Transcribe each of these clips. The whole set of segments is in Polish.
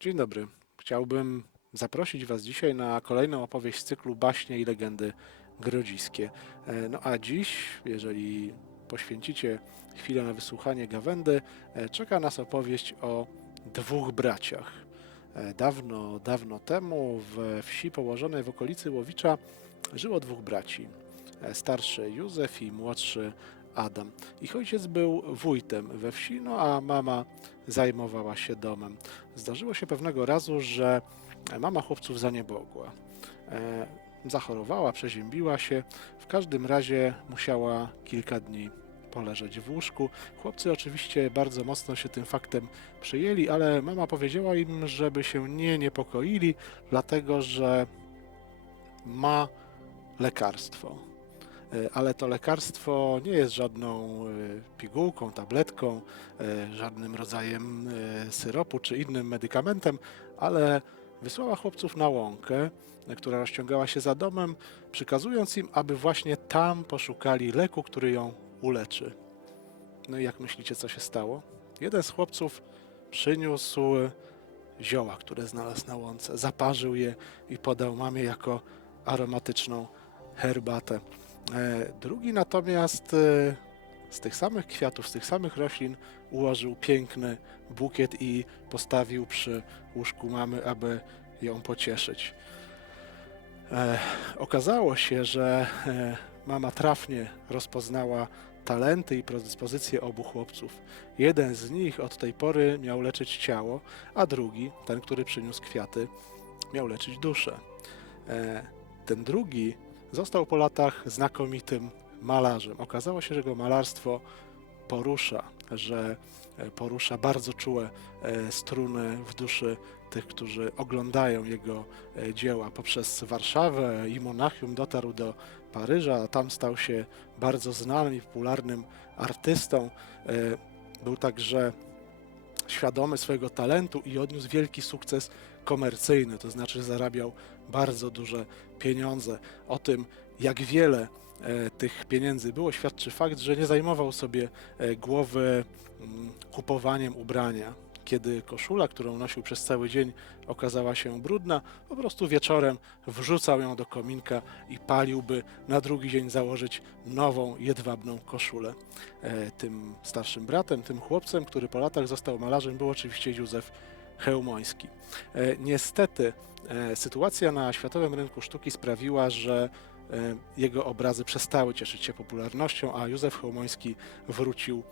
Dzień dobry. Chciałbym zaprosić Was dzisiaj na kolejną opowieść z cyklu Baśnie i legendy grodziskie. E, No a dziś, jeżeli poświęcicie chwilę na wysłuchanie gawędy, e, czeka nas opowieść o dwóch braciach. E, Dawno, dawno temu we wsi położonej w okolicy Łowicza żyło dwóch braci. Starszy Józef i młodszy Adam. Ich ojciec był wójtem we wsi, no a mama zajmowała się domem. Zdarzyło się pewnego razu, że mama chłopców zaniebogła. E, Zachorowała, przeziębiła się. W każdym razie musiała kilka dni poleżeć w łóżku. Chłopcy oczywiście bardzo mocno się tym faktem przyjęli, ale mama powiedziała im, żeby się nie niepokoili, dlatego że ma lekarstwo. E, Ale to lekarstwo nie jest żadną e, pigułką, tabletką, e, żadnym rodzajem syropu czy innym medykamentem, ale wysłała chłopców na łąkę, która rozciągała się za domem, przykazując im, aby właśnie tam poszukali leku, który ją uleczy. No i jak myślicie, co się stało? Jeden z chłopców przyniósł zioła, które znalazł na łące, zaparzył je i podał mamie jako aromatyczną herbatę. E, Drugi natomiast e, z tych samych kwiatów, z tych samych roślin ułożył piękny bukiet i postawił przy łóżku mamy, aby ją pocieszyć. E, Okazało się, że mama trafnie rozpoznała talenty i predyspozycje obu chłopców. Jeden z nich od tej pory miał leczyć ciało, a drugi, ten, który przyniósł kwiaty, miał leczyć duszę. Ten drugi został po latach znakomitym malarzem. Okazało się, że jego malarstwo porusza, że e, porusza bardzo czułe e, struny w duszy tych, którzy oglądają jego e, dzieła. Poprzez Warszawę i Monachium dotarł do Paryża, a tam stał się bardzo znanym i popularnym artystą. Był także świadomy swojego talentu i odniósł wielki sukces komercyjny, to znaczy zarabiał bardzo duże pieniądze. O tym, jak wiele e, tych pieniędzy było, świadczy fakt, że nie zajmował sobie e, głowy mm, kupowaniem ubrania. Kiedy koszula, którą nosił przez cały dzień, okazała się brudna, po prostu wieczorem wrzucał ją do kominka i palił, by na drugi dzień założyć nową, jedwabną koszulę. E, Tym starszym bratem, tym chłopcem, który po latach został malarzem, był oczywiście Józef Chełmoński. E, Niestety e, sytuacja na światowym rynku sztuki sprawiła, że e, jego obrazy przestały cieszyć się popularnością, a Józef Chełmoński wrócił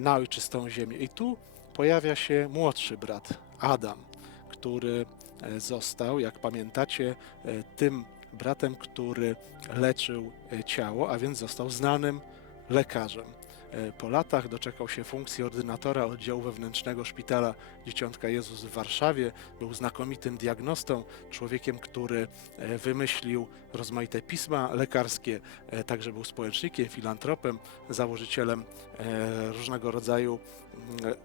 na ojczystą ziemię. I tu pojawia się młodszy brat, Adam, który został, jak pamiętacie, tym bratem, który leczył ciało, a więc został znanym lekarzem. E, Po latach doczekał się funkcji ordynatora oddziału wewnętrznego szpitala Dzieciątka Jezus w Warszawie. Był znakomitym diagnostą, człowiekiem, który e, wymyślił rozmaite pisma lekarskie, e, także był społecznikiem, filantropem, założycielem różnego rodzaju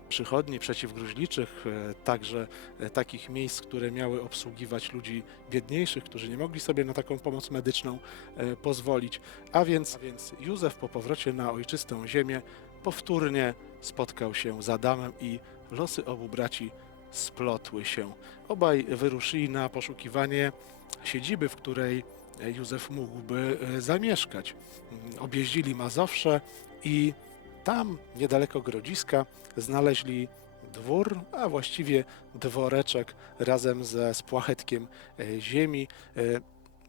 przychodni przeciwgruźliczych, e, także e, takich miejsc, które miały obsługiwać ludzi biedniejszych, którzy nie mogli sobie na taką pomoc medyczną e, pozwolić. A więc, a więc Józef po powrocie na ojczystą ziemię powtórnie spotkał się z Adamem i losy obu braci splotły się. Obaj wyruszyli na poszukiwanie siedziby, w której Józef mógłby zamieszkać. Objeździli Mazowsze i tam, niedaleko Grodziska, znaleźli dwór, a właściwie dworeczek razem ze spłachetkiem e, ziemi. E,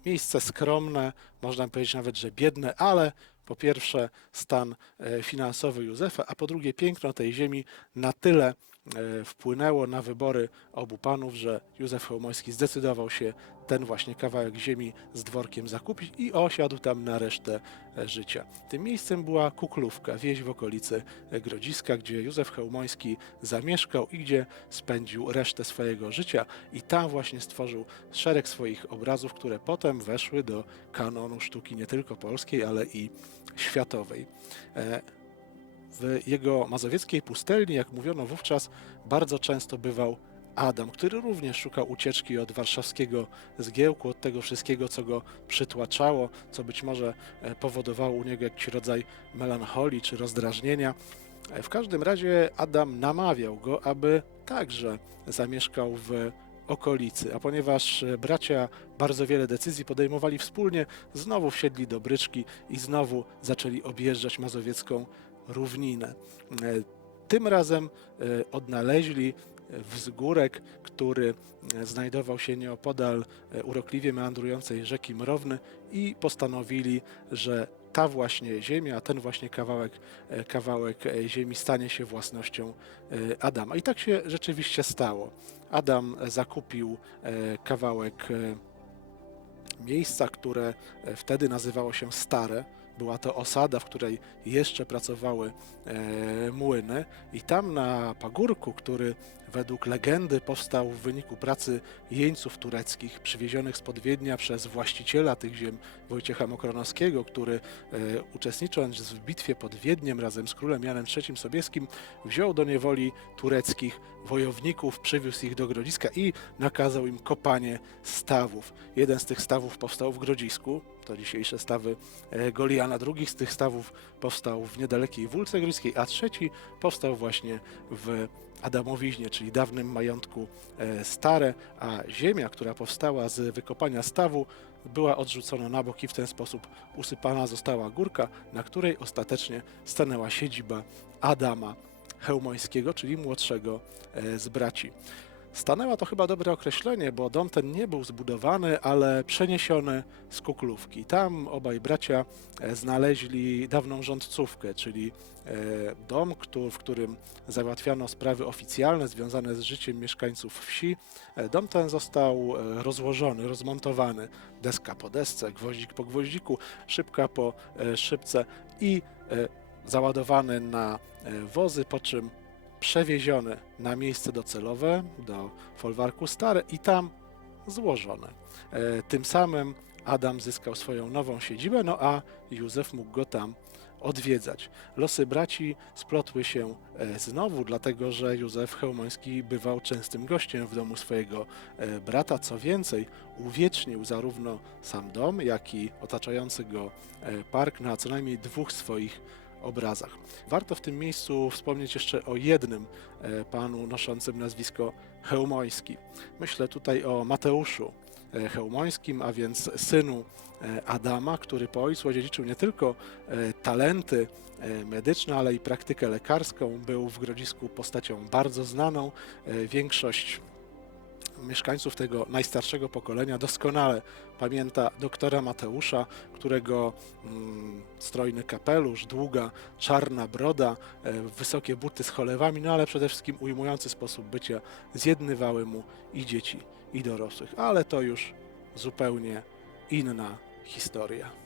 Miejsce skromne, można powiedzieć nawet, że biedne, ale po pierwsze stan e, finansowy Józefa, a po drugie piękno tej ziemi na tyle wpłynęło na wybory obu panów, że Józef Chełmoński zdecydował się ten właśnie kawałek ziemi z dworkiem zakupić i osiadł tam na resztę e, życia. Tym miejscem była Kuklówka, wieś w okolicy e, Grodziska, gdzie Józef Chełmoński zamieszkał i gdzie spędził resztę swojego życia i tam właśnie stworzył szereg swoich obrazów, które potem weszły do kanonu sztuki nie tylko polskiej, ale i światowej. W jego mazowieckiej pustelni, jak mówiono wówczas, bardzo często bywał Adam, który również szukał ucieczki od warszawskiego zgiełku, od tego wszystkiego, co go przytłaczało, co być może e, powodowało u niego jakiś rodzaj melancholii czy rozdrażnienia. E, W każdym razie Adam namawiał go, aby także zamieszkał w okolicy. A ponieważ e, bracia bardzo wiele decyzji podejmowali wspólnie, znowu wsiedli do bryczki i znowu zaczęli objeżdżać mazowiecką równinę. E, Tym razem e, odnaleźli wzgórek, który e, znajdował się nieopodal urokliwie meandrującej rzeki Mrowny i postanowili, że ta właśnie ziemia, ten właśnie kawałek, kawałek ziemi stanie się własnością Adama. I tak się rzeczywiście stało. Adam zakupił kawałek miejsca, które wtedy nazywało się Stare. Była to osada, w której jeszcze pracowały e, młyny, i tam na pagórku, który według legendy powstał w wyniku pracy jeńców tureckich przywiezionych spod Wiednia przez właściciela tych ziem Wojciecha Mokronowskiego, który e, uczestnicząc w bitwie pod Wiedniem razem z królem Janem III Sobieskim wziął do niewoli tureckich wojowników, przywiózł ich do Grodziska i nakazał im kopanie stawów. Jeden z tych stawów powstał w Grodzisku, to dzisiejsze stawy e, Goliana. Drugi z tych stawów powstał w niedalekiej Wólce Gryjskiej, a trzeci powstał właśnie w Adamowiźnie, czyli dawnym majątku e, Stare, a ziemia, która powstała z wykopania stawu, była odrzucona na bok i w ten sposób usypana została górka, na której ostatecznie stanęła siedziba Adama Chełmońskiego, czyli młodszego e, z braci. Stanęła to chyba dobre określenie, bo dom ten nie był zbudowany, ale przeniesiony z Kuklówki. Tam obaj bracia e, znaleźli dawną rządcówkę, czyli e, dom, w którym załatwiano sprawy oficjalne związane z życiem mieszkańców wsi. E, Dom ten został rozłożony, rozmontowany, deska po desce, gwoździk po gwoździku, szybka po szybce i załadowany na wozy, po czym przewieziony na miejsce docelowe, do folwarku Stare i tam złożone. E, Tym samym Adam zyskał swoją nową siedzibę, no a Józef mógł go tam odwiedzać. Losy braci splotły się e, znowu, dlatego że Józef Chełmoński bywał częstym gościem w domu swojego e, brata. Co więcej, uwiecznił zarówno sam dom, jak i otaczający go park na co najmniej dwóch swoich obrazach. Warto w tym miejscu wspomnieć jeszcze o jednym e, panu noszącym nazwisko Chełmoński. Myślę tutaj o Mateuszu e, Chełmońskim, a więc synu e, Adama, który po ojcu odziedziczył nie tylko talenty medyczne, ale i praktykę lekarską. Był w Grodzisku postacią bardzo znaną. Większość mieszkańców tego najstarszego pokolenia doskonale pamięta doktora Mateusza, którego mm, strojny kapelusz, długa czarna broda, e, wysokie buty z cholewami, no ale przede wszystkim ujmujący sposób bycia zjednywały mu i dzieci, i dorosłych. Ale to już zupełnie inna historia.